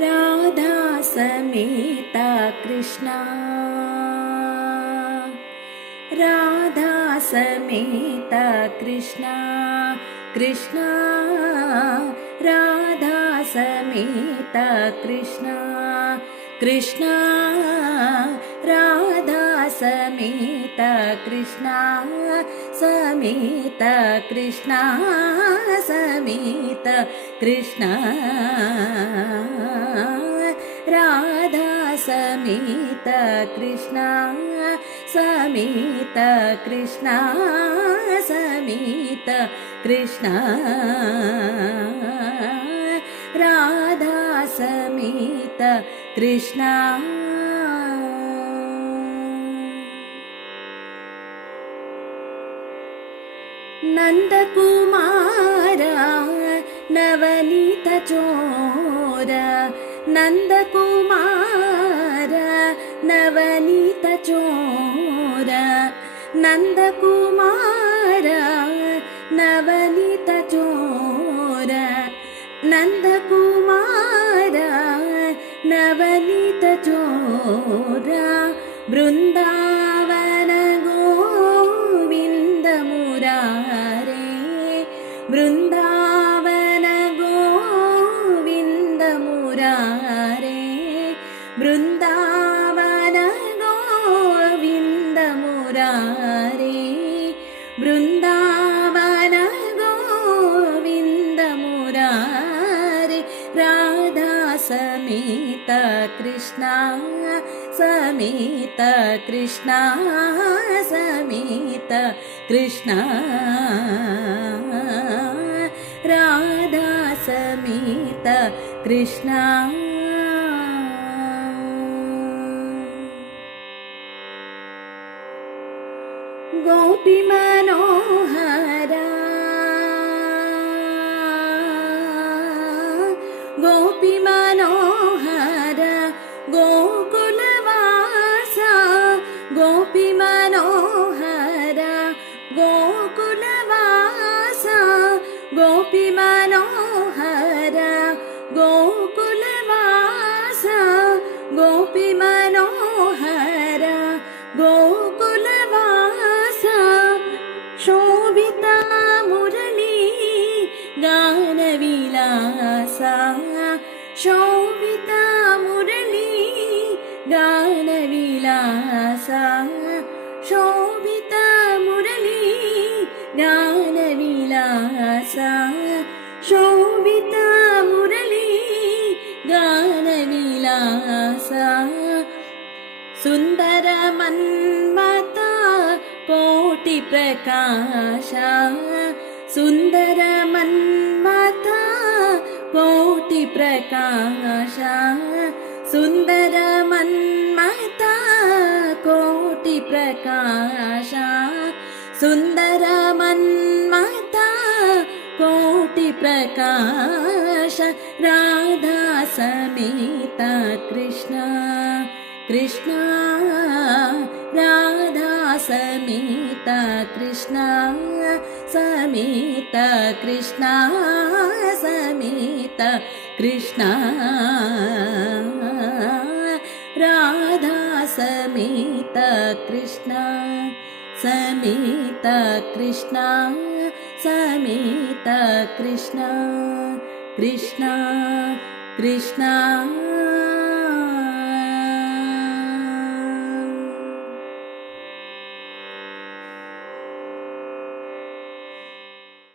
राधा समेता कृष्णा, राधा समेता कृष्णा, कृष्णा राधा समेता कृष्णा, कृष्णा राधा समेता कृष्णा, समेता कृष्णा, समेता कृष्णा राधा समेता कृष्णा, समेता कृष्णा, समेता कृष्णा राधा समेता कृष्णा। नन्दकुमारा नवनीत चोर, नन्दकुमारा नवनीत चोर, नन्दकुमारा नवनीत चोर, नन्दकुमारा नवनीत चोर, बृन्दावन गोविन्द मुरारे, बृन्दावन गोविन्द मुरारे, बृन्दावन गोविन्द मुरारे, बृन्दावन गोविन्द मुरारे, राधा समेता कृष्णा, समेता कृष्णा, समेता कृष्णा राधा समेता कृष्णा। गोपी मनोहरा, गोपी मनोहरा गोकुलवासा, गोपी मनोहरा गोकुलवासा, गोपी मनोहरा गोकुलवासा, गोपी मनोहरा गोकुलवासा, शोभिता मुरली गानविलासा, शोभिता मुरली गानविलासा, शोभिता मुरली गानविलासा, शोभिता मुरली गानविलासा, सुन्दर मन्मथा कोटि प्रकाशा, सुन्दर मन्मथा कोटि प्रकाशा, सुन्दर मन्मथा कोटि प्रकाशा, सुन्दर मन्मथा कोटि प्रकाश, राधा समेता कृष्णा, कृष्णा राधा समेता कृष्णा, समेता कृष्णा, समेता कृष्णा राधा समेता कृष्णा, समेता कृष्णा, समेता कृष्णा, कृष्णा कृष्णा।